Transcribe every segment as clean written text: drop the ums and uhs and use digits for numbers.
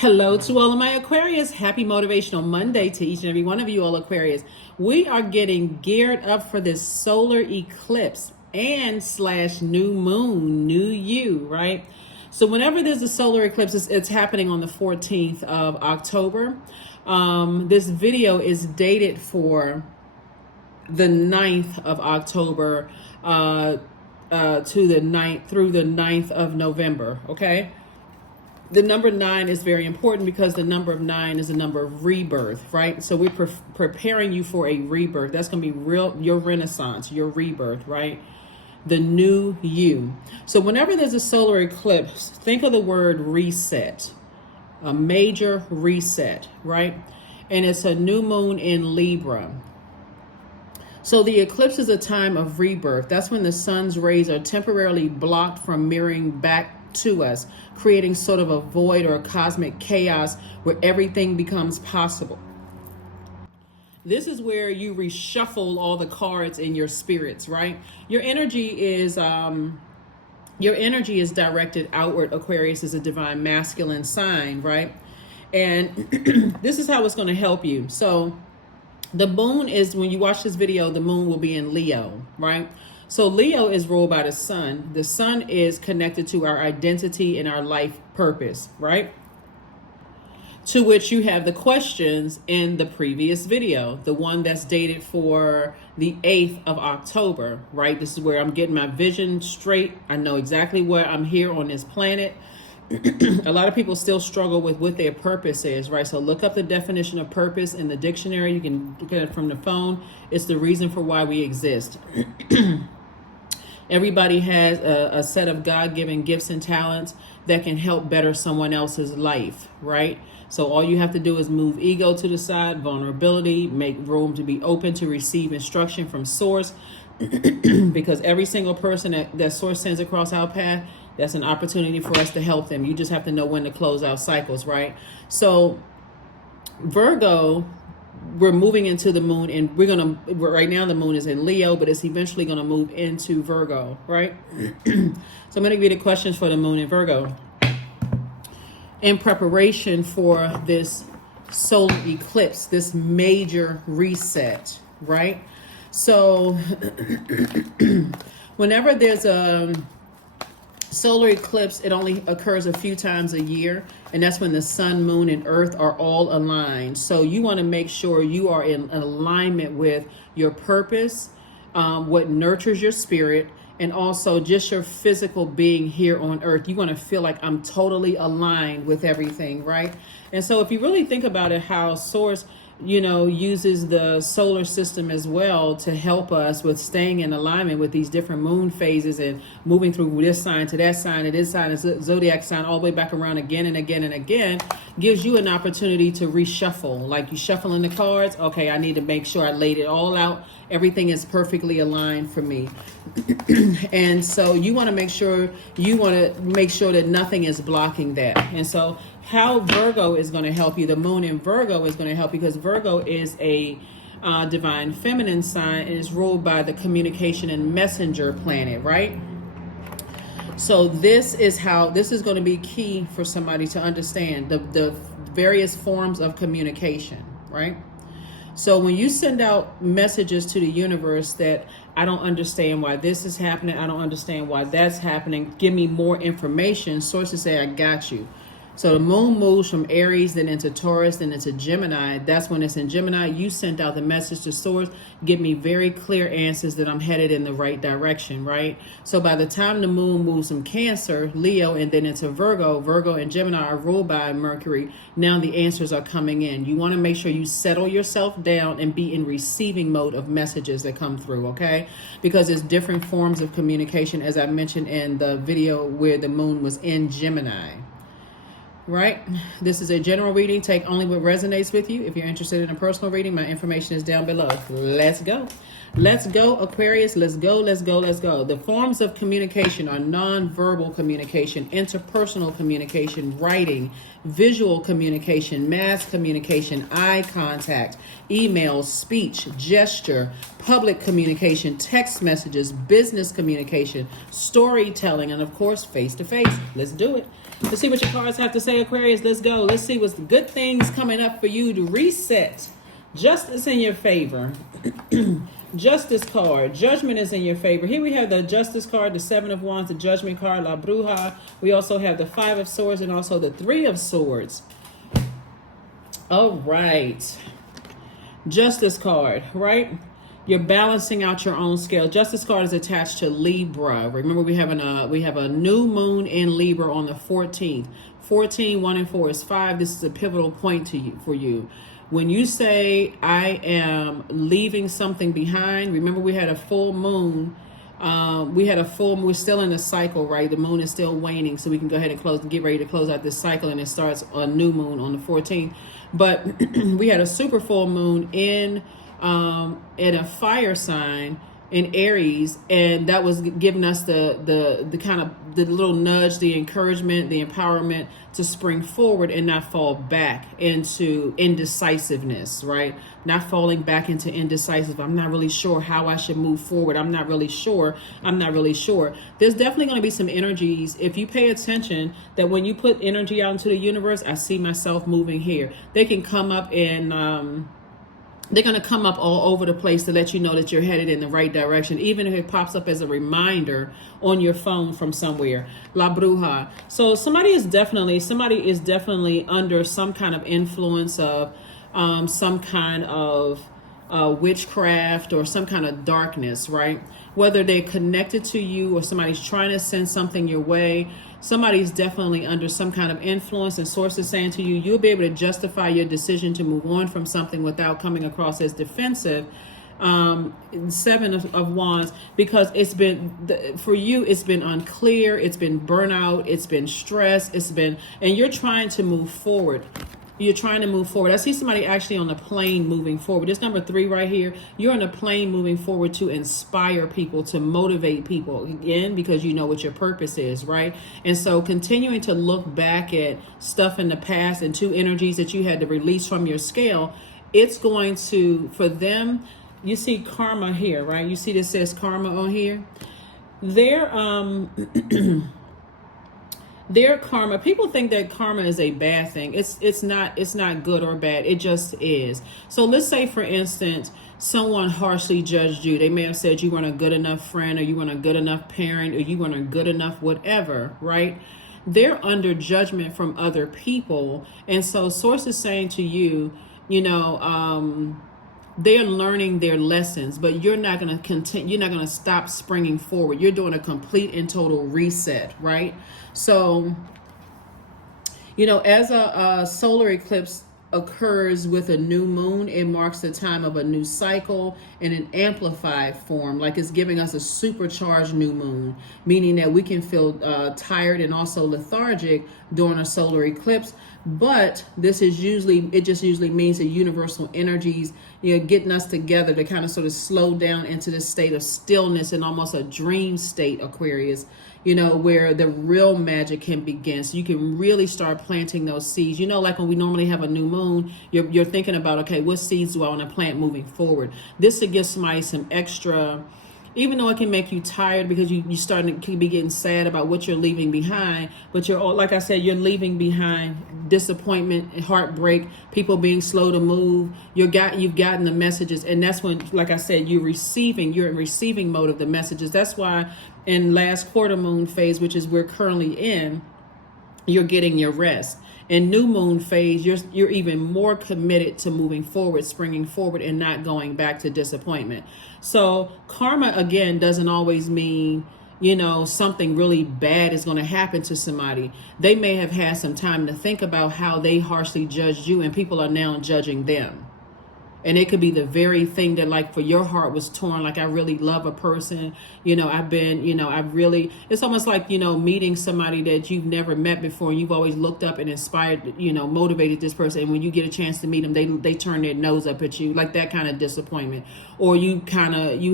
Hello to all of my Aquarius. Happy Motivational Monday to each and every one of you all Aquarius. We are getting geared up for this solar eclipse and / new moon, new you, right? So whenever there's a solar eclipse, it's happening on the 14th of October. This video is dated for the 9th of October to the 9th through the 9th of November, okay? The number 9 is very important because the number of 9 is a number of rebirth, right? So we're preparing you for a rebirth. That's going to be your renaissance, your rebirth, right? The new you. So whenever there's a solar eclipse, think of the word reset, a major reset, right? And it's a new moon in Libra. So the eclipse is a time of rebirth. That's when the sun's rays are temporarily blocked from mirroring back to us, creating sort of a void or a cosmic chaos where everything becomes possible. This is where you reshuffle all the cards in your spirits, right? Your energy is directed outward. Aquarius is a divine masculine sign, right? And this is how it's going to help you. So the moon is, when you watch this video, the moon will be in Leo, right? So Leo is ruled by the sun. The sun is connected to our identity and our life purpose, right? To which you have the questions in the previous video, the one that's dated for the 8th of October, right? This is where I'm getting my vision straight. I know exactly where I'm here on this planet. A lot of people still struggle with what their purpose is, right? So look up the definition of purpose in the dictionary. You can get it from the phone. It's the reason for why we exist. Everybody has a set of God-given gifts and talents that can help better someone else's life, right? So all you have to do is move ego to the side, vulnerability, make room to be open to receive instruction from source, because every single person that source sends across our path, that's an opportunity for us to help them. You just have to know when to close out cycles, right? So Virgo, we're moving into the moon, and right now the moon is in Leo, but it's eventually going to move into Virgo, right? So I'm going to give you the questions for the moon in Virgo. In preparation for this solar eclipse, this major reset, right? So whenever there's a solar eclipse, it only occurs a few times a year, and that's when the sun, moon, and earth are all aligned. So you want to make sure you are in alignment with your purpose, what nurtures your spirit, and also just your physical being here on earth. You want to feel like I'm totally aligned with everything, right? And so if you really think about it, how source uses the solar system as well to help us with staying in alignment with these different moon phases and moving through this sign to that sign and this sign and Zodiac sign all the way back around again and again and again, gives you an opportunity to reshuffle. Like you shuffling the cards. Okay, I need to make sure I laid it all out. Everything is perfectly aligned for me. And so you want to make sure that nothing is blocking that. And so how Virgo is going to help you, the moon in Virgo is going to help you, because Virgo is a divine feminine sign and is ruled by the communication and messenger planet, right? So this is going to be key for somebody to understand the various forms of communication, right? So when you send out messages to the universe that I don't understand why this is happening, I don't understand why that's happening, give me more information, sources say, I got you. So the moon moves from Aries, then into Taurus, then into Gemini. That's when it's in Gemini. You sent out the message to source, give me very clear answers that I'm headed in the right direction, right? So by the time the moon moves from Cancer, Leo, and then into Virgo, Virgo and Gemini are ruled by Mercury. Now the answers are coming in. You want to make sure you settle yourself down and be in receiving mode of messages that come through, okay? Because there's different forms of communication, as I mentioned in the video where the moon was in Gemini. Right? This is a general reading. Take only what resonates with you. If you're interested in a personal reading, my information is down below. Let's go. Let's go, Aquarius. Let's go, let's go, let's go. The forms of communication are non-verbal communication, interpersonal communication, writing, visual communication, mass communication, eye contact, email, speech, gesture, public communication, text messages, business communication, storytelling, and of course, face-to-face. Let's do it. Let's see what your cards have to say, Aquarius. Let's go. Let's see what's the good things coming up for you to reset. Justice in your favor. Justice card. Judgment is in your favor. Here we have the Justice card, the Seven of Wands, the Judgment card, La Bruja. We also have the Five of Swords and also the Three of Swords. All right. Justice card, right? You're balancing out your own scale. Justice card is attached to Libra. Remember, we have a new moon in Libra on the 14th. 14, 1 and 4 is 5. This is a pivotal point for you. When you say, I am leaving something behind, remember we had a full moon. We're still in a cycle, right? The moon is still waning, so we can go ahead and get ready to close out this cycle, and it starts a new moon on the 14th. But we had a super full moon in a fire sign in Aries, and that was giving us the kind of the little nudge, the encouragement, the empowerment to spring forward and not fall back into indecisiveness, right? Not falling back into indecisive. I'm not really sure how I should move forward. I'm not really sure. There's definitely going to be some energies, if you pay attention, that when you put energy out into the universe, I see myself moving here. They can come up and they're going to come up all over the place to let you know that you're headed in the right direction, even if it pops up as a reminder on your phone from somewhere. La Bruja. So somebody is definitely under some kind of influence of some kind of witchcraft or some kind of darkness, right? Whether they're connected to you or somebody's trying to send something your way, somebody's definitely under some kind of influence, and sources saying to you, you'll be able to justify your decision to move on from something without coming across as defensive. Seven of Wands, because it's been, for you, it's been unclear, it's been burnout, it's been stress, and you're trying to move forward. I see somebody actually on a plane moving forward. This number 3 right here, you're on a plane moving forward to inspire people, to motivate people, again, because you know what your purpose is, right? And so continuing to look back at stuff in the past and 2 energies that you had to release from your scale, it's going to, for them, you see karma here, right? You see this says karma on here. Their karma, people think that karma is a bad thing. It's not good or bad. It just is. So let's say, for instance, someone harshly judged you. They may have said you weren't a good enough friend, or you weren't a good enough parent, or you weren't a good enough whatever, right? They're under judgment from other people. And so source is saying to you, they're learning their lessons, but you're not going to continue. You're not going to stop springing forward. You're doing a complete and total reset, right? So, as a solar eclipse occurs with a new moon, it marks the time of a new cycle in an amplified form, like it's giving us a supercharged new moon, meaning that we can feel tired and also lethargic during a solar eclipse. But it just usually means the universal energies, getting us together to kind of sort of slow down into this state of stillness and almost a dream state, Aquarius, where the real magic can begin. So you can really start planting those seeds. Like when we normally have a new moon, you're thinking about, okay, what seeds do I want to plant moving forward? This will give somebody some extra, even though it can make you tired because you starting to be getting sad about what you're leaving behind, but like I said, you're leaving behind disappointment, heartbreak, people being slow to move. You've gotten the messages, and that's when, like I said, you're in receiving mode of the messages. That's why in last quarter moon phase, which is we're currently in, you're getting your rest. In new moon phase, you're even more committed to moving forward, springing forward, and not going back to disappointment. So karma, again, doesn't always mean, something really bad is going to happen to somebody. They may have had some time to think about how they harshly judged you, and people are now judging them. And it could be the very thing that, like, for your heart was torn. Like, I really love a person, it's almost like, meeting somebody that you've never met before. And you've always looked up and inspired, motivated this person. And when you get a chance to meet them, they turn their nose up at you, like that kind of disappointment. Or you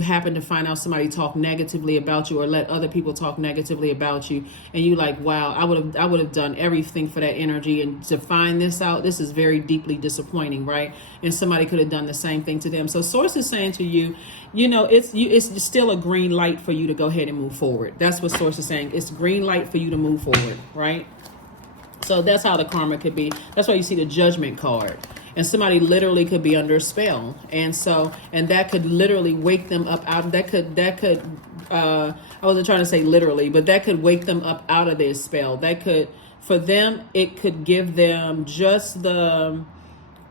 happen to find out somebody talk negatively about you, or let other people talk negatively about you. And you like, wow, I would have done everything for that energy. And to find this out, this is very deeply disappointing, right? And somebody could have done the same thing to them. So source is saying to you, it's still a green light for you to go ahead and move forward. That's what source is saying. It's green light for you to move forward, right? So that's how the karma could be. That's why you see the judgment card. And somebody literally could be under a spell. And that could literally wake them up out. I wasn't trying to say literally, but that could wake them up out of their spell. For them, it could give them just the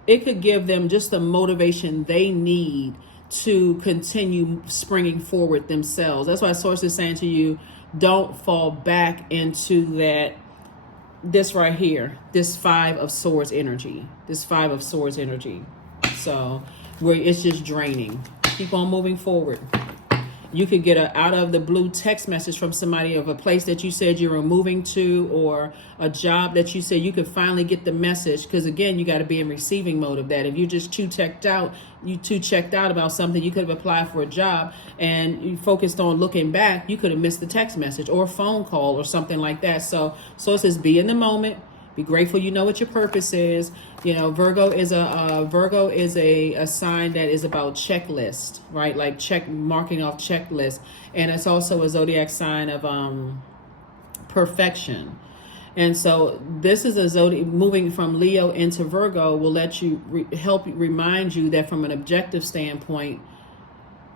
motivation they need to continue springing forward themselves. That's why Source is saying to you, don't fall back into this right here, this Five of Swords energy. So where it's just draining. Keep on moving forward. You could get a out of the blue text message from somebody of a place that you said you were moving to, or a job that you said you could finally get the message. Because again, you got to be in receiving mode of that. If you're just too checked out about something, you could have applied for a job and you focused on looking back, you could have missed the text message or a phone call or something like that. So it says be in the moment. Be grateful you know what your purpose is. Virgo is a sign that is about checklist, right? Like marking off checklist. And it's also a zodiac sign of perfection. And so this is a zodiac, moving from Leo into Virgo will let you help remind you that from an objective standpoint,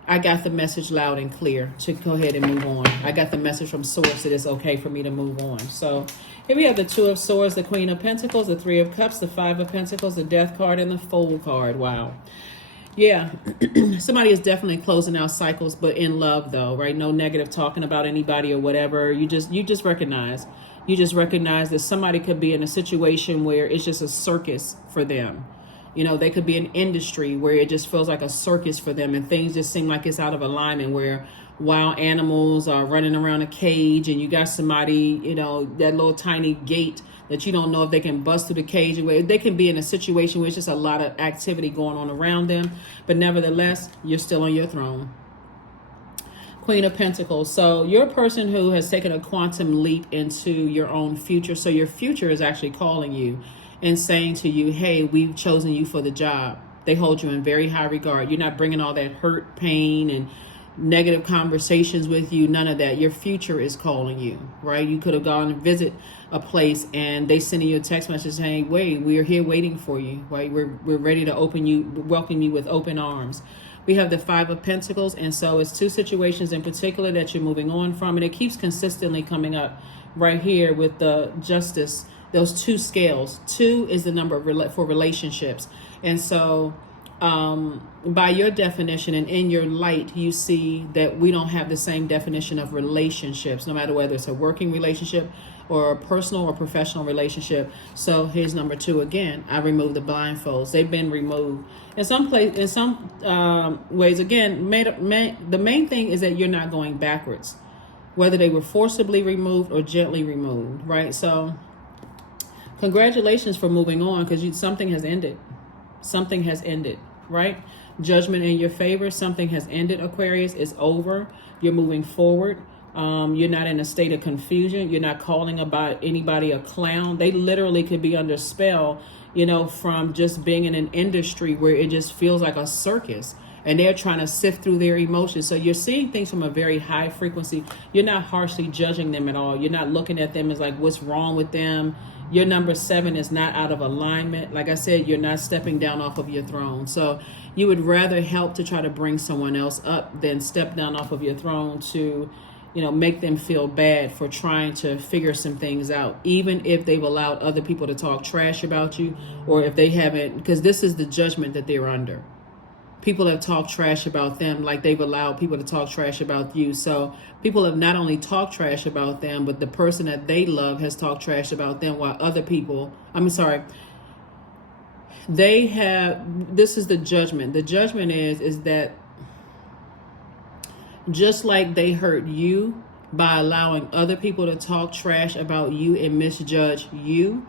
I got the message loud and clear to go ahead and move on. I got the message from Source that it's okay for me to move on. So here we have the Two of Swords, the Queen of Pentacles, the Three of Cups, the Five of Pentacles, the Death card, and the Fool card. Wow. Yeah, somebody is definitely closing out cycles, but in love though, right? No negative talking about anybody or whatever. You just recognize that somebody could be in a situation where it's just a circus for them. They could be an industry where it just feels like a circus for them, and things just seem like it's out of alignment, where wild animals are running around a cage and you got somebody, that little tiny gate that you don't know if they can bust through the cage. They can be in a situation where it's just a lot of activity going on around them, but nevertheless, you're still on your throne. Queen of Pentacles. So you're a person who has taken a quantum leap into your own future. So your future is actually calling you and saying to you, hey, we've chosen you for the job. They hold you in very high regard. You're not bringing all that hurt, pain, and negative conversations with you. None of that. Your future is calling you, right? You could have gone and visit a place and they sending you a text message saying, wait, we're here waiting for you, right? We're ready to welcome you with open arms. We have the Five of Pentacles, and so it's two situations in particular that you're moving on from, and it keeps consistently coming up right here with the Justice. Those two scales. 2 is the number for relationships. And so by your definition and in your light, you see that we don't have the same definition of relationships, no matter whether it's a working relationship or a personal or professional relationship. So here's number 2 again. I removed the blindfolds. They've been removed. In some ways, again, the main thing is that you're not going backwards, whether they were forcibly removed or gently removed, right? So congratulations for moving on, because something has ended. Something has ended, right? Judgment in your favor. Something has ended, Aquarius. It's over. You're moving forward. You're not in a state of confusion. You're not calling about anybody a clown. They literally could be under spell, from just being in an industry where it just feels like a circus. And they're trying to sift through their emotions. So you're seeing things from a very high frequency. You're not harshly judging them at all. You're not looking at them as like, what's wrong with them? Your number 7 is not out of alignment. Like I said, you're not stepping down off of your throne. So you would rather help to try to bring someone else up than step down off of your throne to, make them feel bad for trying to figure some things out, even if they've allowed other people to talk trash about you, or if they haven't, because this is the judgment that they're under. People have talked trash about them like they've allowed people to talk trash about you. So people have not only talked trash about them, but the person that they love has talked trash about them, while other people, this is the judgment. The judgment is that just like they hurt you by allowing other people to talk trash about you and misjudge you,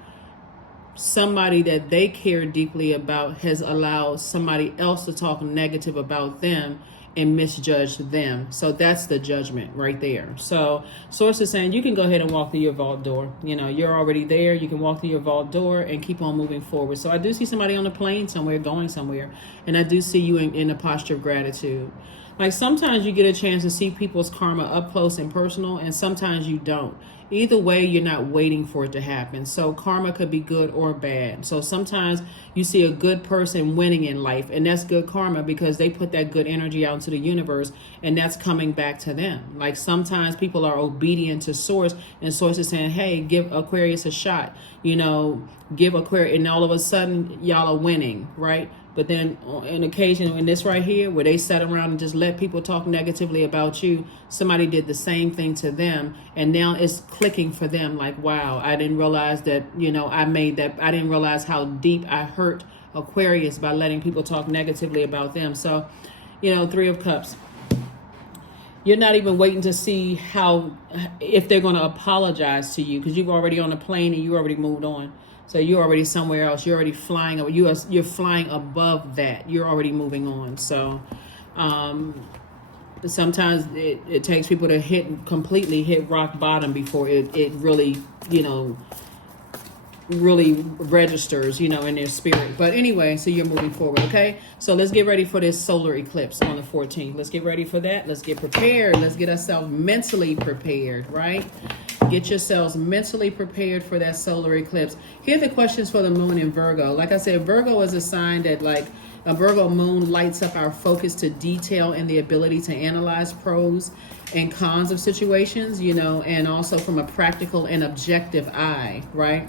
somebody that they care deeply about has allowed somebody else to talk negative about them and misjudge them. So that's the judgment right there. So Source is saying you can go ahead and walk through your vault door. You're already there. You can walk through your vault door and keep on moving forward. So I do see somebody on a plane somewhere going somewhere. And I do see you in a posture of gratitude. Like sometimes you get a chance to see people's karma up close and personal, and sometimes you don't. Either way, you're not waiting for it to happen. So karma could be good or bad. So sometimes you see a good person winning in life, and that's good karma because they put that good energy out into the universe, and that's coming back to them. Like sometimes people are obedient to source, and source is saying, hey, give Aquarius a shot, give Aquarius, and all of a sudden y'all are winning, right? But then on occasion, in this right here, where they sat around and just let people talk negatively about you, somebody did the same thing to them. And now it's clicking for them like, wow, I didn't realize that, I made that. I didn't realize how deep I hurt Aquarius by letting people talk negatively about them. So, Three of Cups. You're not even waiting to see if they're going to apologize to you, because you're already on a plane and you already moved on. So you're already somewhere else. You're already flying. You're flying above that. You're already moving on. So sometimes it takes people to completely hit rock bottom before it really, really registers, in their spirit. But anyway, so you're moving forward, okay? So let's get ready for this solar eclipse on the 14th. Let's get ready for that. Let's get prepared. Let's get ourselves mentally prepared, right? Get yourselves mentally prepared for that solar eclipse. Here are the questions for the moon in Virgo. Like I said, Virgo is a sign that a Virgo moon lights up our focus to detail and the ability to analyze pros and cons of situations, and also from a practical and objective eye, right?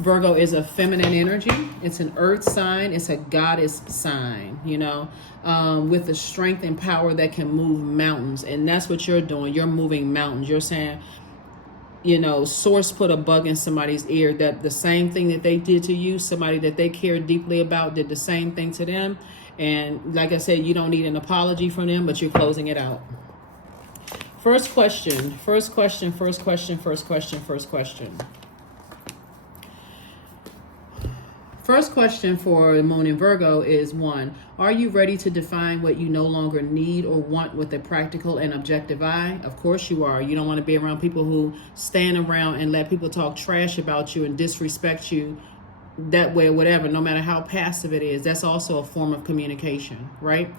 Virgo is a feminine energy. It's an earth sign. It's a goddess sign, with the strength and power that can move mountains. And that's what you're doing. You're moving mountains. You're saying, source put a bug in somebody's ear that the same thing that they did to you, somebody that they care deeply about did the same thing to them. And like I said, you don't need an apology from them, but you're closing it out. First question. First question for the moon in Virgo is 1. Are you ready to define what you no longer need or want with a practical and objective eye? Of course you are. You don't want to be around people who stand around and let people talk trash about you and disrespect you that way or whatever, no matter how passive it is. That's also a form of communication, right?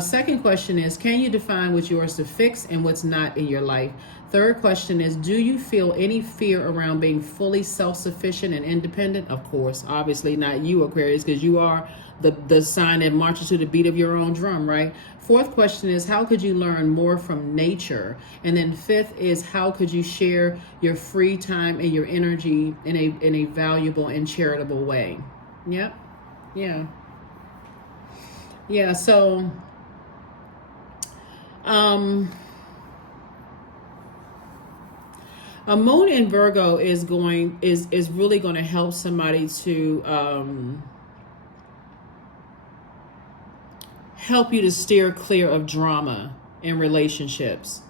Second question is, can you define what's yours to fix and what's not in your life? Third question is, do you feel any fear around being fully self-sufficient and independent? Of course, obviously not you, Aquarius, because you are the sign that marches to the beat of your own drum, right? Fourth question is, how could you learn more from nature? And then fifth is, how could you share your free time and your energy in a valuable and charitable way? Yep. Yeah. Yeah. So, a moon in Virgo is really going to help somebody to help you to steer clear of drama in relationships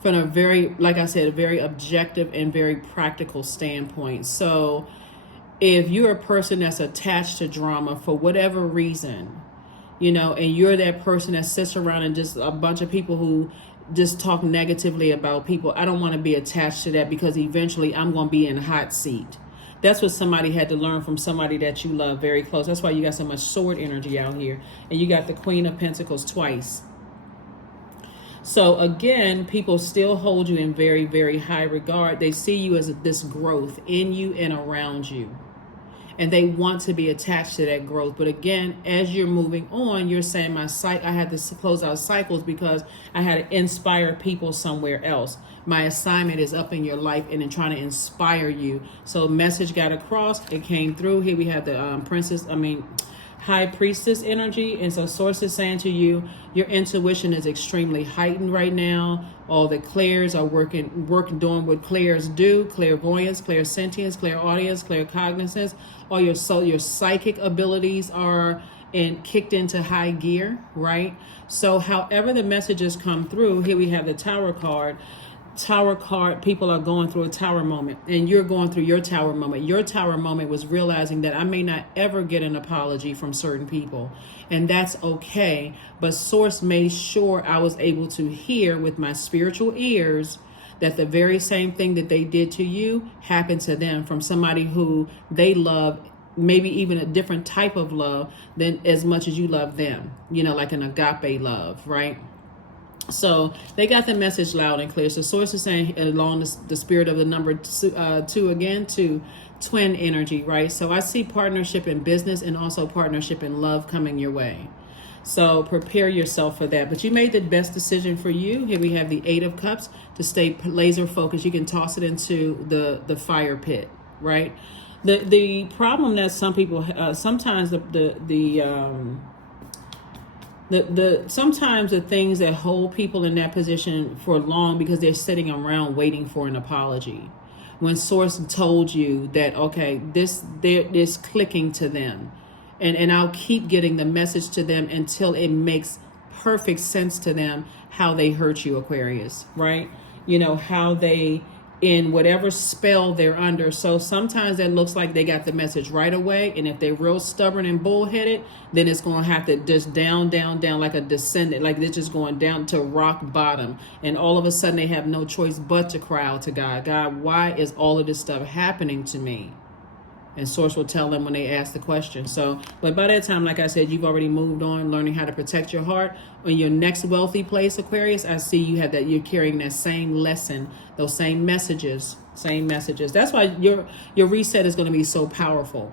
from a very, like I said, a very objective and very practical standpoint. So if you're a person that's attached to drama for whatever reason, and you're that person that sits around and just a bunch of people who just talk negatively about people, I don't want to be attached to that, because eventually I'm going to be in a hot seat. That's what somebody had to learn from somebody that you love very close. That's why you got so much sword energy out here. And you got the Queen of Pentacles twice. So again, people still hold you in very, very high regard. They see you as this growth in you and around you. And they want to be attached to that growth. But again, as you're moving on, you're saying I had to close out cycles because I had to inspire people somewhere else. My assignment is up in your life and in trying to inspire you. So message got across. It came through. Here we have the High Priestess energy. And so source is saying to you, your intuition is extremely heightened right now. All the clairs are doing what clairs do: clairvoyance, clairsentience, clairaudience, claircognizance. All your psychic abilities are kicked into high gear, right? So however the messages come through, here we have the Tower card. Tower card, people are going through a tower moment, and you're going through your tower moment. Your tower moment was realizing that I may not ever get an apology from certain people, and that's okay. But source made sure I was able to hear with my spiritual ears that the very same thing that they did to you happened to them from somebody who they love, maybe even a different type of love than as much as you love them, like an agape love, right? So they got the message loud and clear. So source is saying along the spirit of the number two again, to twin energy, right? So I see partnership in business and also partnership in love coming your way. So prepare yourself for that. But you made the best decision for you. Here we have the 8 of Cups to stay laser focused. You can toss it into the fire pit, right? The problem that some people sometimes sometimes the things that hold people in that position for long because they're sitting around waiting for an apology. When source told you that, okay, this clicking to them, and I'll keep getting the message to them until it makes perfect sense to them how they hurt you, Aquarius, right? You know, how they, in whatever spell they're under. So sometimes that looks like they got the message right away. And if they're real stubborn and bullheaded, then it's going to have to just down, like a descendant, like they're just going down to rock bottom. And all of a sudden they have no choice but to cry out to God. God, why is all of this stuff happening to me? And source will tell them when they ask the question. So, but by that time, like I said, you've already moved on, learning how to protect your heart. On your next wealthy place, Aquarius, I see you have that, you're carrying that same lesson, those same messages. That's why your reset is going to be so powerful.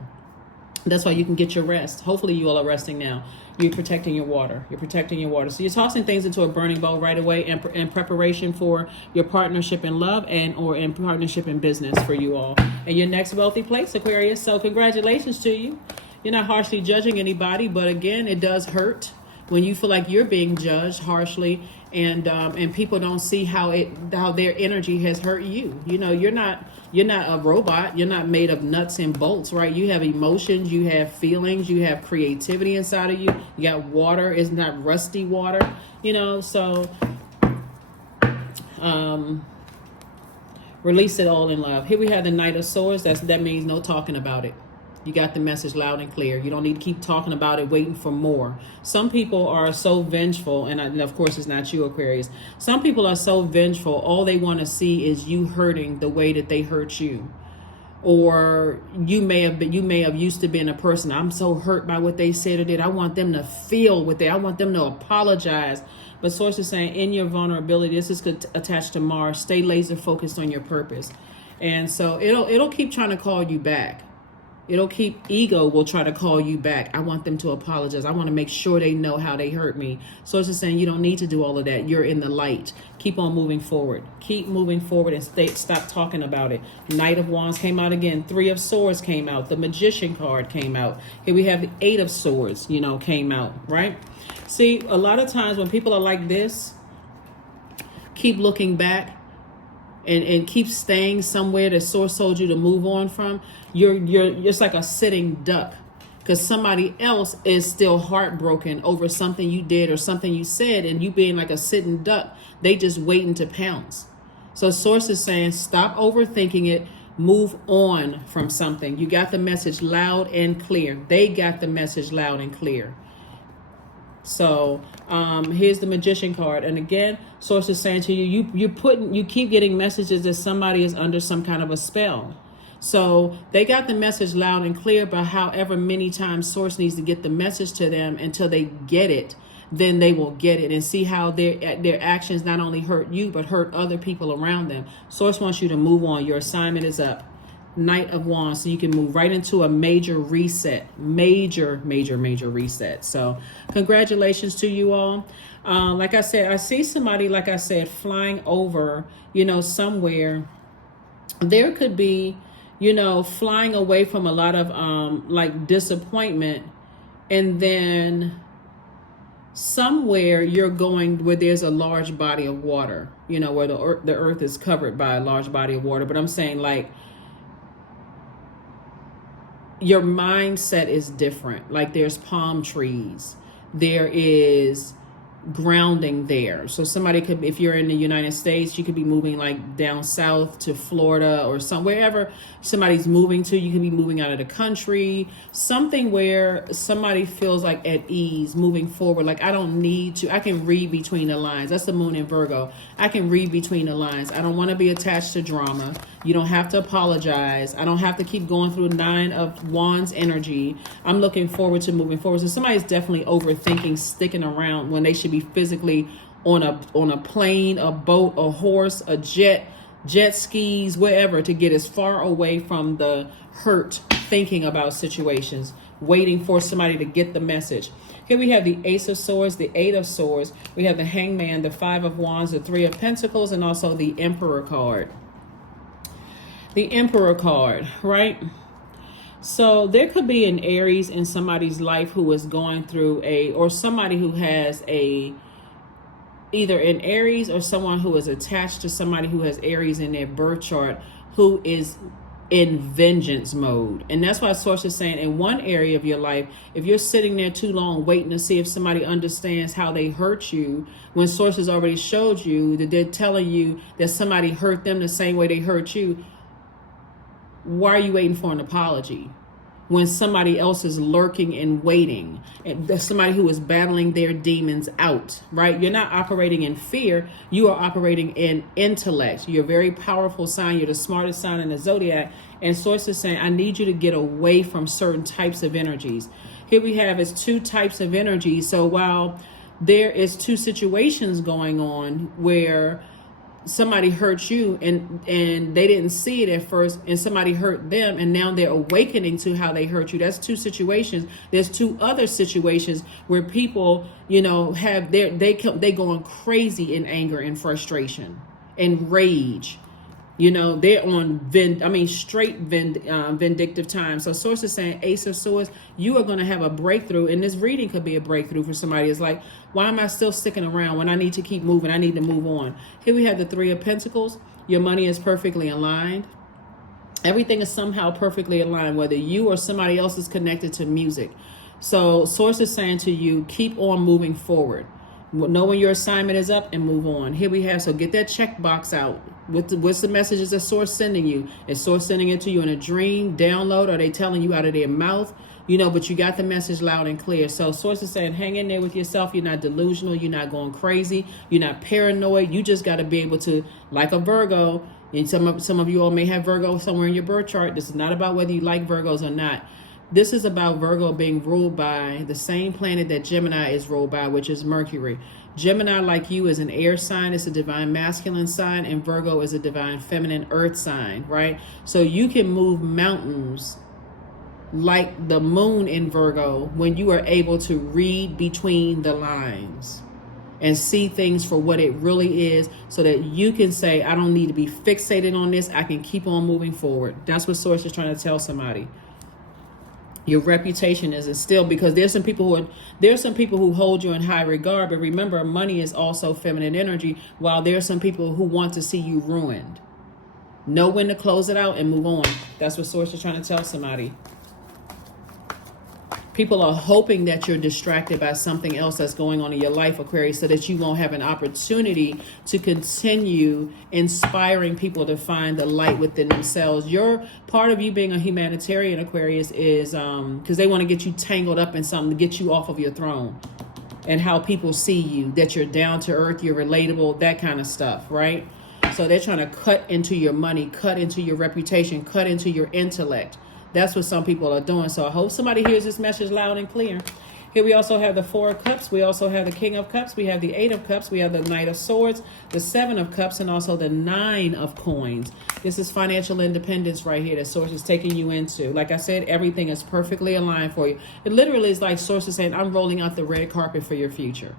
That's why you can get your rest. Hopefully you all are resting now. You're protecting your water. So you're tossing things into a burning bowl right away in preparation for your partnership in love or in partnership in business for you all. And your next wealthy place, Aquarius. So congratulations to you. You're not harshly judging anybody, but again, it does hurt when you feel like you're being judged harshly and people don't see how their energy has hurt you. You know, you're not a robot. You're not made of nuts and bolts, right? You have emotions, you have feelings, you have creativity inside of you. You got water. It's not rusty water, you know, so release it all in love. Here we have the Knight of Swords. That means no talking about it. You got the message loud and clear. You don't need to keep talking about it, waiting for more. Some people are so vengeful, and of course it's not you, Aquarius. Some people are so vengeful, all they want to see is you hurting the way that they hurt you. Or you may have used to being a person, I'm so hurt by what they said or did. I want them to feel I want them to apologize. But source is saying in your vulnerability, this is attached to Mars, stay laser focused on your purpose. And so it'll keep trying to call you back. Ego will try to call you back. I want them to apologize. I want to make sure they know how they hurt me. So it's just saying you don't need to do all of that. You're in the light. Keep on moving forward. Keep moving forward and stop talking about it. Knight of Wands came out again. 3 of Swords came out. The Magician card came out. Here we have the 8 of Swords, came out, right? See, a lot of times when people are like this, keep looking back, and keep staying somewhere that source told you to move on from, you're just like a sitting duck, because somebody else is still heartbroken over something you did or something you said, and you being like a sitting duck, they just waiting to pounce. So source is saying stop overthinking it, move on from something. You got the message loud and clear. They got the message loud and clear. So here's the Magician card, and again, source is saying to you, you keep getting messages that somebody is under some kind of a spell. So they got the message loud and clear, but however many times source needs to get the message to them until they get it, then they will get it and see how their actions not only hurt you but hurt other people around them. Source wants you to move on. Your assignment is up. Knight of Wands, so you can move right into a major reset. Major reset. So congratulations to you all. Like I said, I see somebody, like I said, flying over, somewhere. There could be, flying away from a lot of like disappointment, and then somewhere you're going where there's a large body of water, where the earth is covered by a large body of water. But I'm saying, like, your mindset is different. Like, there's palm trees, there is grounding there. So somebody could, if you're in the United States, you could be moving like down south to Florida or wherever somebody's moving to. You can be moving out of the country, something where somebody feels like at ease moving forward. Like, I don't need to, I can read between the lines. That's the moon in Virgo. I can read between the lines. I don't want to be attached to drama. You don't have to apologize. I don't have to keep going through 9 of Wands energy. I'm looking forward to moving forward. So somebody's definitely overthinking sticking around when they should be physically on a plane, a boat, a horse, a jet skis, wherever, to get as far away from the hurt thinking about situations, waiting for somebody to get the message. Here we have the Ace of Swords, the Eight of Swords. We have the Hangman, the Five of Wands, the Three of Pentacles, and also the Emperor card. The Emperor card, right? So there could be an Aries in somebody's life who is going through or somebody who has either an Aries or someone who is attached to somebody who has Aries in their birth chart who is in vengeance mode. And that's why Source is saying in one area of your life, if you're sitting there too long waiting to see if somebody understands how they hurt you, when Source has already showed you that they're telling you that somebody hurt them the same way they hurt you, why are you waiting for an apology? When somebody else is lurking and waiting, and there's somebody who is battling their demons out, right? You're not operating in fear. You are operating in intellect. You're a very powerful sign. You're the smartest sign in the Zodiac. And Source is saying, I need you to get away from certain types of energies. Here we have is two types of energy. So while there is two situations going on where somebody hurt you and they didn't see it at first, and somebody hurt them and now they're awakening to how they hurt you. That's two situations. There's two other situations where people, have they going crazy in anger and frustration and rage. They're on straight vindictive time. So Source is saying, Ace of Swords, you are going to have a breakthrough, and this reading could be a breakthrough for somebody. It's like, why am I still sticking around when I need to keep moving? I need to move on. Here we have the Three of Pentacles. Your money is perfectly aligned. Everything is somehow perfectly aligned, whether you or somebody else is connected to music. So Source is saying to you, keep on moving forward. Know when your assignment is up and move on. Here we have, so get that checkbox out. What's the messages that Source sending you? Is Source sending it to you in a dream, download? Are they telling you out of their mouth? But you got the message loud and clear. So Source is saying, hang in there with yourself. You're not delusional. You're not going crazy. You're not paranoid. You just got to be able to, like a Virgo, and some of you all may have Virgo somewhere in your birth chart. This is not about whether you like Virgos or not. This is about Virgo being ruled by the same planet that Gemini is ruled by, which is Mercury. Gemini, like you, is an air sign. It's a divine masculine sign, and Virgo is a divine feminine earth sign, right? So you can move mountains like the moon in Virgo when you are able to read between the lines and see things for what it really is, so that you can say, I don't need to be fixated on this. I can keep on moving forward. That's what Source is trying to tell somebody. Your reputation is instilled, because there's some people who hold you in high regard, but remember, money is also feminine energy, while there's some people who want to see you ruined. Know when to close it out and move on. That's what Source is trying to tell somebody. People are hoping that you're distracted by something else that's going on in your life, Aquarius, so that you won't have an opportunity to continue inspiring people to find the light within themselves. Your part of you being a humanitarian, Aquarius, is because they want to get you tangled up in something to get you off of your throne, and how people see you, that you're down to earth, you're relatable, that kind of stuff, right? So they're trying to cut into your money, cut into your reputation, cut into your intellect. That's what some people are doing. So I hope somebody hears this message loud and clear. Here we also have the Four of Cups. We also have the King of Cups. We have the Eight of Cups. We have the Knight of Swords, the Seven of Cups, and also the Nine of Coins. This is financial independence right here that Source is taking you into. Like I said, everything is perfectly aligned for you. It literally is like Source is saying, I'm rolling out the red carpet for your future.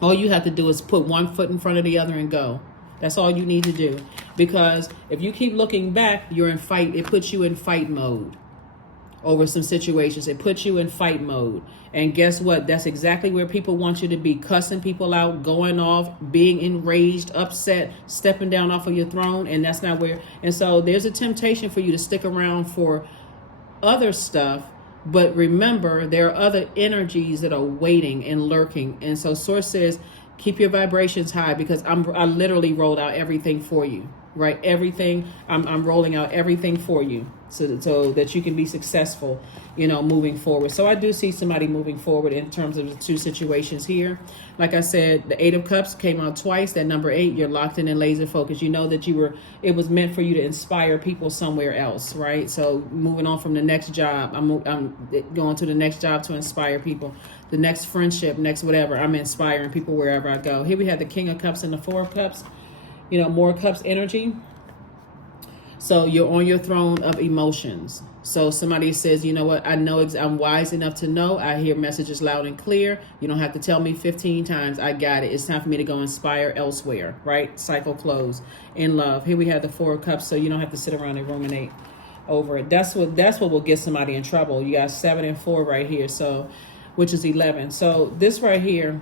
All you have to do is put one foot in front of the other and go. That's all you need to do. Because if you keep looking back, you're in fight. It puts you in fight mode over some situations. It puts you in fight mode. And guess what? That's exactly where people want you to be. Cussing people out, going off, being enraged, upset, stepping down off of your throne. And that's not where. And so there's a temptation for you to stick around for other stuff. But remember, there are other energies that are waiting and lurking. And so Source says, keep your vibrations high, because I literally rolled out everything for you, right? Everything. I'm rolling out everything for you. so that you can be successful, moving forward. So I do see somebody moving forward in terms of the two situations here. Like I said, the 8 of Cups came out twice. That number 8, you're locked in and laser focused. You know that it was meant for you to inspire people somewhere else, right? So moving on from the next job, I'm going to the next job to inspire people. The next friendship, next whatever, I'm inspiring people wherever I go. Here we have the King of Cups and the 4 of Cups. More cups energy. So you're on your throne of emotions. So somebody says, you know what, I know I'm wise enough to know. I hear messages loud and clear. You don't have to tell me 15 times. I got it. It's time for me to go inspire elsewhere, right? Cycle close. In love. Here we have the 4 of Cups, so you don't have to sit around and ruminate over it. That's what will get somebody in trouble. You got 7 and 4 right here, so which is 11. So this right here,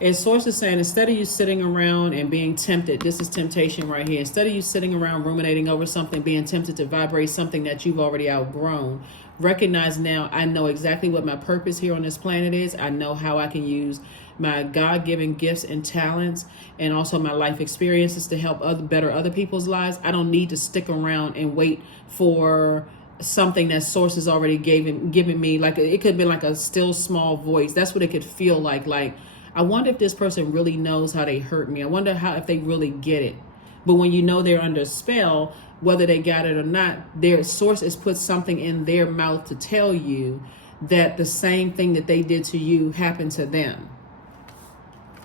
and Source is saying, instead of you sitting around and being tempted, this is temptation right here. Instead of you sitting around ruminating over something, being tempted to vibrate something that you've already outgrown, recognize now, I know exactly what my purpose here on this planet is. I know how I can use my God-given gifts and talents and also my life experiences to help better other people's lives. I don't need to stick around and wait for something that Source has already given me. Like it could be like a still small voice. That's what it could feel like. I wonder if this person really knows how they hurt me. I wonder if they really get it. But when you know they're under a spell, whether they got it or not, their Source has put something in their mouth to tell you that the same thing that they did to you happened to them.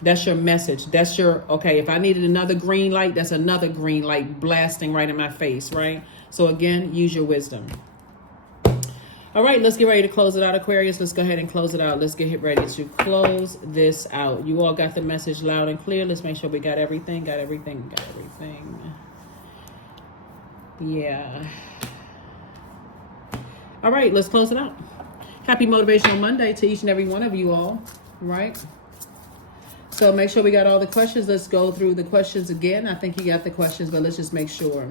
That's your message. That's your, okay, if I needed another green light, that's another green light blasting right in my face, right? So again, use your wisdom. All right, let's get ready to close it out, Aquarius. Let's go ahead and close it out. Let's get ready to close this out. You all got the message loud and clear. Let's make sure we got everything. Got everything. Yeah. All right, let's close it out. Happy Motivational Monday to each and every one of you all, right? So make sure we got all the questions. Let's go through the questions again. I think you got the questions, but let's just make sure.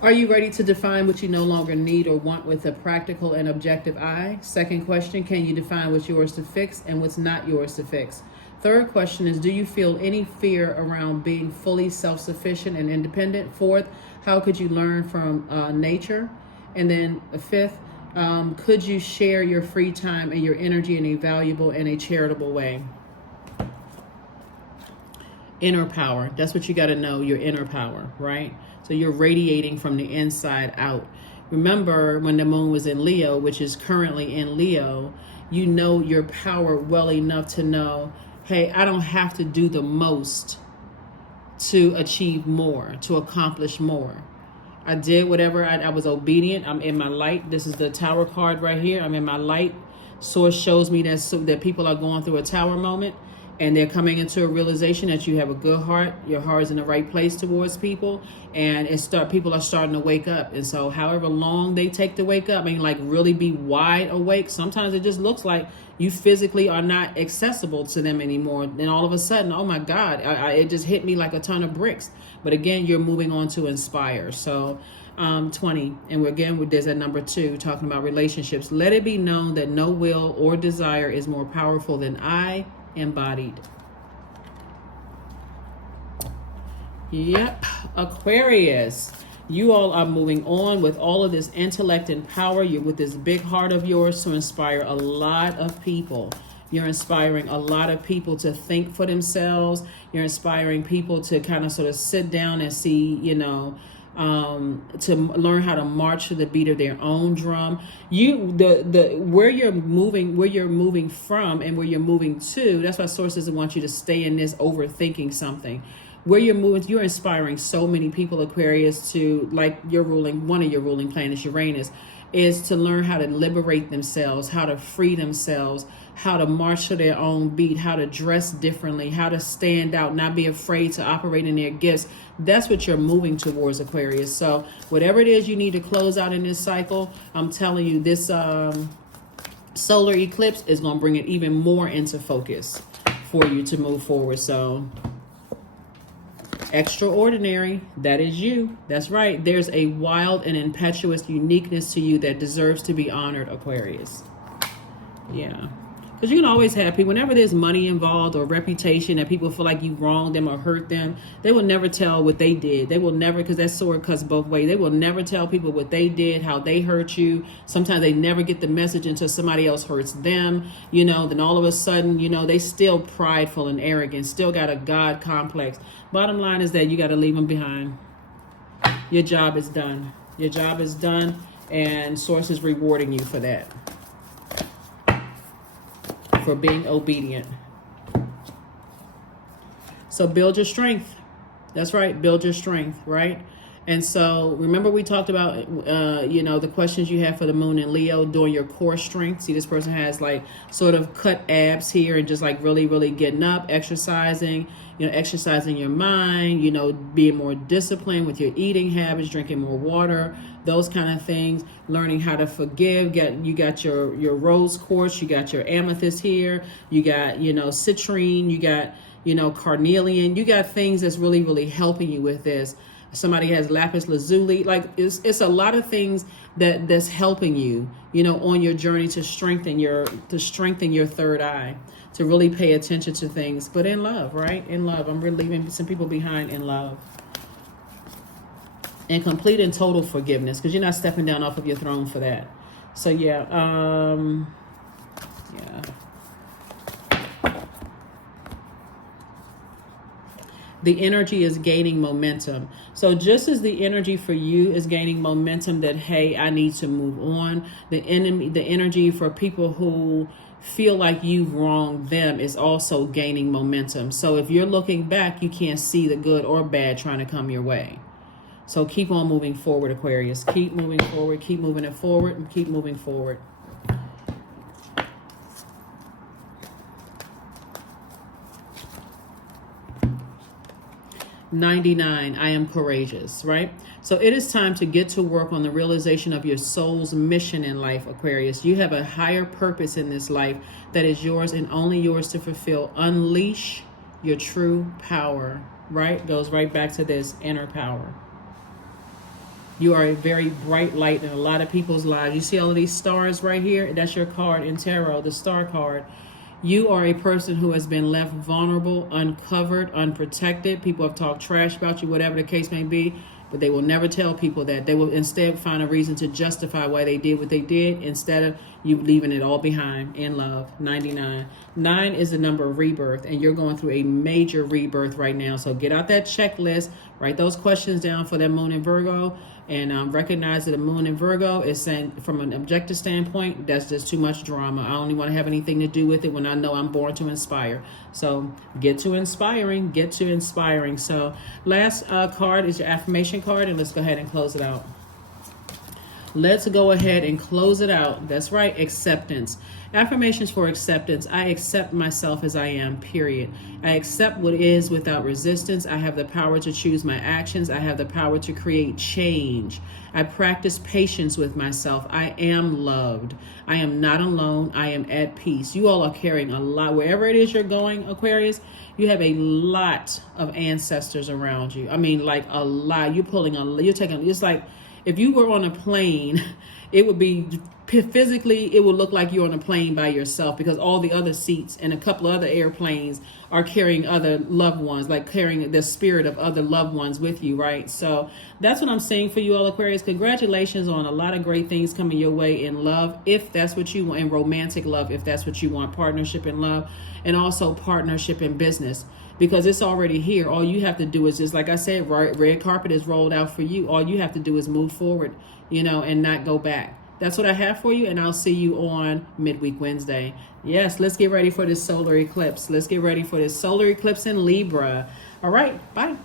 Are you ready to define what you no longer need or want with a practical and objective eye? Second question, can you define what's yours to fix and what's not yours to fix? Third question is, do you feel any fear around being fully self-sufficient and independent? Fourth, how could you learn from nature? And then fifth, could you share your free time and your energy in a valuable and a charitable way? Inner power. That's what you got to know, your inner power, right? So you're radiating from the inside out. Remember when the moon was in Leo, which is currently in Leo, you know your power well enough to know, hey, I don't have to do the most to achieve more, to accomplish more. I did whatever, I was obedient. I'm in my light. This is the Tower card right here. I'm in my light. Source shows me that people are going through a tower moment. And they're coming into a realization that you have a good heart. Your heart is in the right place towards people. And people are starting to wake up. And so however long they take to wake up, really be wide awake, sometimes it just looks like you physically are not accessible to them anymore. Then all of a sudden, oh my God, it just hit me like a ton of bricks. But again, you're moving on to inspire. So 20. And there's that number 2 talking about relationships. Let it be known that no will or desire is more powerful than I embodied. Yep, Aquarius, you all are moving on with all of this intellect and power. You're with this big heart of yours to inspire a lot of people. You're inspiring a lot of people to think for themselves. You're inspiring people to kind of sort of sit down and see, to learn how to march to the beat of their own drum. Where you're moving from and where you're moving to, that's why Source doesn't want you to stay in this overthinking something. Where you're moving, you're inspiring so many people, Aquarius, to, like one of your ruling planets, Uranus, is to learn how to liberate themselves, how to free themselves, how to march to their own beat, how to dress differently, how to stand out, not be afraid to operate in their gifts. That's what you're moving towards, Aquarius. So whatever it is you need to close out in this cycle, I'm telling you, this solar eclipse is going to bring it even more into focus for you to move forward. So extraordinary, that is you. That's right. There's a wild and impetuous uniqueness to you that deserves to be honored, Aquarius. Yeah. Because you can always have people, whenever there's money involved or reputation that people feel like you wronged them or hurt them, they will never tell what they did. They will never, because that sword cuts both ways. They will never tell people what they did, how they hurt you. Sometimes they never get the message until somebody else hurts them. Then all of a sudden, they still prideful and arrogant, still got a God complex. Bottom line is that you got to leave them behind. Your job is done. Your job is done, and Source is rewarding you for that. For being obedient. So build your strength. That's right. Build your strength, right? And so remember we talked about, the questions you have for the moon in Leo during your core strength. See, this person has like sort of cut abs here and just like really, really getting up, exercising, exercising your mind, being more disciplined with your eating habits, drinking more water, those kind of things, learning how to forgive. You got your rose quartz, you got your amethyst here, you got, citrine, you got, carnelian, you got things that's really, really helping you with this. Somebody has lapis lazuli. Like it's a lot of things that's helping you, on your journey to strengthen your third eye, to really pay attention to things, but in love, right? In love. I'm really leaving some people behind in love. And complete and total forgiveness, because you're not stepping down off of your throne for that. So yeah. The energy is gaining momentum. So just as the energy for you is gaining momentum that, hey, I need to move on, the energy for people who feel like you've wronged them is also gaining momentum. So if you're looking back, you can't see the good or bad trying to come your way. So keep on moving forward, Aquarius. Keep moving forward, keep moving it forward, and keep moving forward. "99, I am courageous," right? So it is time to get to work on the realization of your soul's mission in life, Aquarius. You have a higher purpose in this life that is yours and only yours to fulfill. Unleash your true power, right? Goes right back to this inner power. You are a very bright light in a lot of people's lives. You see all of these stars right here? That's your card in tarot, the star card. You are a person who has been left vulnerable, uncovered, unprotected. People have talked trash about you, whatever the case may be, but they will never tell people that. They will instead find a reason to justify why they did what they did instead of you leaving it all behind in love. 99. 9 is the number of rebirth, and you're going through a major rebirth right now. So get out that checklist, write those questions down for that moon in Virgo, and recognize that the moon in Virgo is saying, from an objective standpoint, that's just too much drama. I only want to have anything to do with it when I know I'm born to inspire. So get to inspiring, get to inspiring. So last card is your affirmation card, and let's go ahead and close it out. Let's go ahead and close it out. That's right, acceptance. Affirmations for acceptance. I accept myself as I am, period. I accept what is without resistance. I have the power to choose my actions. I have the power to create change. I practice patience with myself. I am loved. I am not alone. I am at peace. You all are carrying a lot. Wherever it is you're going, Aquarius, you have a lot of ancestors around you. I mean, like a lot. You're taking, it's like, if you were on a plane, it would be physically, it would look like you're on a plane by yourself, because all the other seats and a couple of other airplanes are carrying other loved ones, like carrying the spirit of other loved ones with you, right? So that's what I'm saying for you all, Aquarius. Congratulations on a lot of great things coming your way in love, if that's what you want, in romantic love, if that's what you want, partnership in love, and also partnership in business. Because it's already here. All you have to do is just, like I said, red carpet is rolled out for you. All you have to do is move forward, and not go back. That's what I have for you, and I'll see you on Midweek Wednesday. Yes, let's get ready for this solar eclipse. Let's get ready for this solar eclipse in Libra. All right, bye.